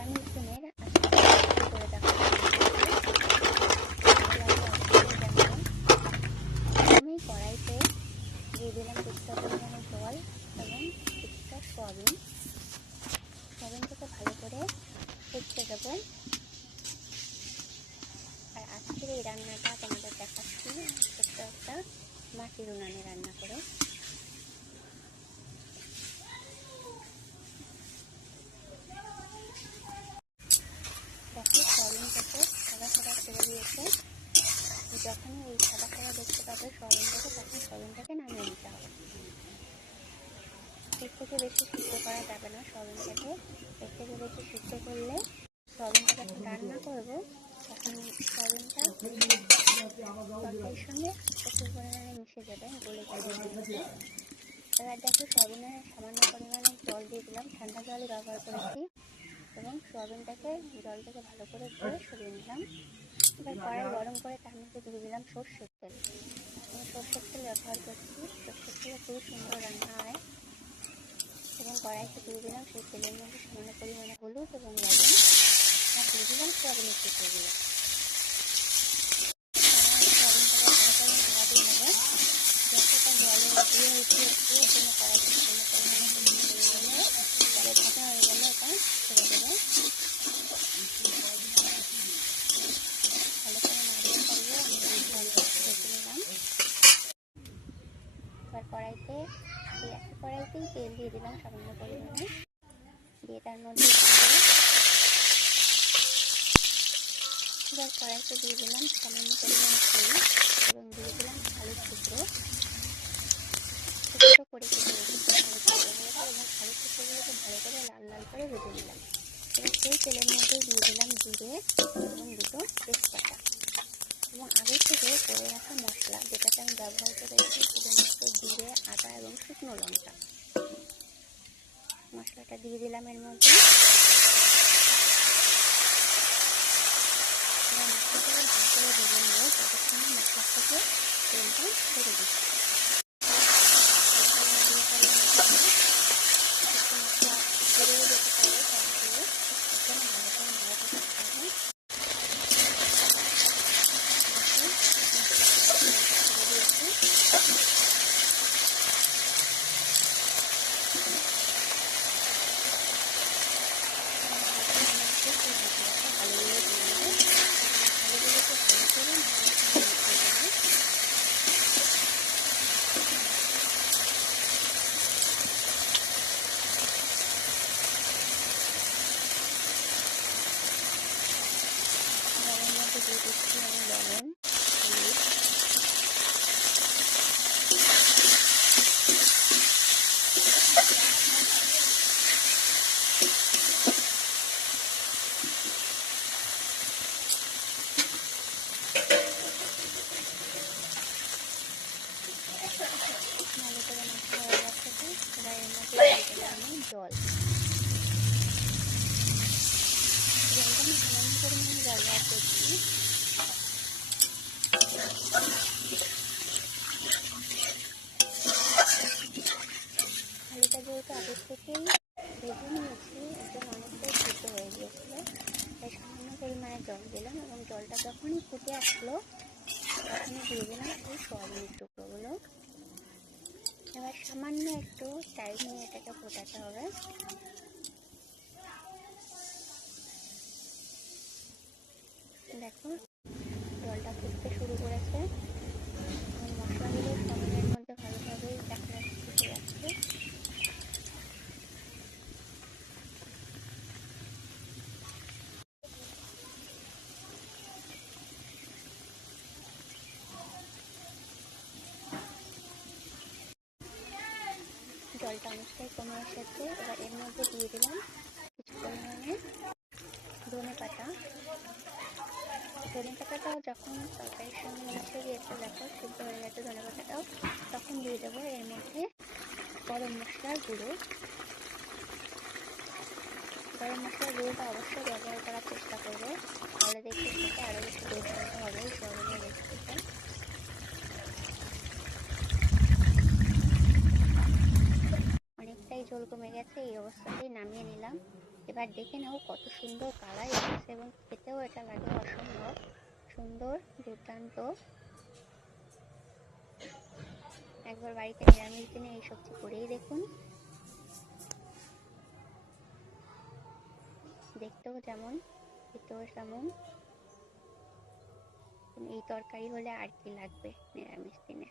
আমি ফোনের করে দেখাবো। আমি কড়াইতে দিয়ে দিলাম কিছুটা পরিমাণে জল এবং কিছুটা সয়াবিন। সয়াবিনটাকে ভালো করে ফুটতে দেবো। আর আজকের এই রান্নাটা তোমাদের দেখাচ্ছি ছোট্ট একটা মাটির উনানে রান্না করে। দেখো সয়াবিনটাকে সাদা সাদা করে দিয়েছে। যখনই এই সাদা সাদা দেখতে পাবে সয়াবিনটাকে, তখন সয়াবিনটাকে নামিয়ে নিতে হবে। এর থেকে বেশি সিদ্ধ করা যাবে না সয়াবিনটাকে। এর থেকে বেশি সিদ্ধ করলে সয়াবিনটাকে রান্না করবো তখন সয়াবিনটা তরকারির সঙ্গে প্রচুর পরিমাণে মিশে যাবে, গলে যাবে। এবার দেখো সয়াবিনের সামান্য পরিমাণে জল দিয়ে দিলাম, ঠান্ডা জলই ব্যবহার করেছি এবং সয়াবিনটাকে জল থেকে ভালো করে ধুয়ে সরিয়ে নিলাম। এবার কড়াই গরম করে তার মধ্যে দিয়ে দিলাম সর্ষের তেল। আমি সর্ষের তেল ব্যবহার করছি, সর্ষের তেলে খুবই সুন্দর রান্না হয়। এবং কড়াইতে দিয়ে দিলাম সেই তেলের মধ্যে সামান্য পরিমাণে হলুদ এবং লবণ, আর দিয়ে দিলাম সয়াবিনের টুকরোগুলো। সয়াবিনটাকে ভালো করে নাড়া দিয়ে নেবো। যতটা জলে দিয়ে উঠিয়ে এর জন্য কড়াইতে সামান্য পরিমাণে হয়ে গেলে তবে ভাজা হয়ে গেলে এটা ছেড়ে দেবে। ভালো করে নাড়িয়ে চালিয়ে আমি জলটা ঢেকে নিলাম। এবার কড়াইতেই তেল দিয়ে দিলাম সামান্য পরিমাণে, দিয়ে তার মধ্যে এবার কড়াইতে দিয়ে দিলাম সামান্য পরিমাণে তেল এবং দিয়ে দিলাম আলুর টুকরো, ছোটো করে কেটে রেখেছি আলুর টুকরোগুলো এবং আলুর টুকরোগুলোকে ভালো করে লাল লাল করে ভেজে নিলাম। এবার সেই তেলের মধ্যে দিয়ে দিলাম জিরে এবং দুটো তেজপাতা এবং আগে থেকে করে রাখা মশলা, যেটাতে আমি ব্যবহার করেছি শুধুমাত্র জিরে, আদা এবং শুকনো লঙ্কা। মশলাটা দিয়ে দিলাম এর মধ্যে। মশলাটাকে ভালো করে ভেজে নেব যতক্ষণ মশলা থেকে তেলটা ছেড়ে দিচ্ছি। মশলা বেরিয়ে যেতে পারে, তার দিয়ে একদম ভালো করে নাড়াতে থাকতে হবে। দিয়ে দিচ্ছি আমি লবণ, হলুদ, ভালো করে মাখা হয়ে গেছে। এবার এর মধ্যে দিয়ে দিলাম আমি জলটা আমি সামান্য পরিমাণে জল ব্যবহার করছি। আলুটা যেহেতু আগের থেকেই ভেজে নিয়েছি, একদম অনেকটাই সিদ্ধ হয়ে গিয়েছিলো, তাই সামান্য পরিমাণে জল দিলাম এবং জলটা যখনই ফুটে আসলো তখনই দিয়ে দিলাম এই সয়াবিনের টুকরোগুলো। এবার সামান্য একটু টাইম নিয়ে এটাকে ফোটাতে হবে। দেখো জলটা ফুটতে শুরু করেছে এবং মশলাগুলো সয়াবিনের মধ্যে ভালোভাবেই দেখা ফুটে যাচ্ছে। জলটা অনেকটাই কমে এসেছে। এবার এর মধ্যে দিয়ে দিলাম কিছু পরিমাণে ধনে পাতা। ধনে পাতাটাও যখন তরকারির সঙ্গে মিশে গিয়েছে, দেখো সিদ্ধ হয়ে গেছে ধনে পাতাটাও, তখন দিয়ে দেবো এর মধ্যে গরম মশলার গুঁড়ো। গরম মশলার গুঁড়োটা অবশ্যই ব্যবহার করার চেষ্টা করবে, তাহলে দেখতে খেতে আরও বেশি দুর্দান্ত হবে এই সয়াবিনের রেসিপিটা। অনেকটাই ঝোল কমে গেছে, এই অবস্থাতেই নামিয়ে নিলাম। এবার দেখে নাও কত সুন্দর কালার এসেছে এবং খেতেও এটা লাগে অসম্ভব সুন্দর, দুর্দান্ত। একবার বাড়িতে নিরামিষ দিনে এই সবজি করেই দেখুন। দেখতেও যেমন, খেতেও তেমন। এই তরকারি হলে আর কি লাগবে নিরামিষ দিনে।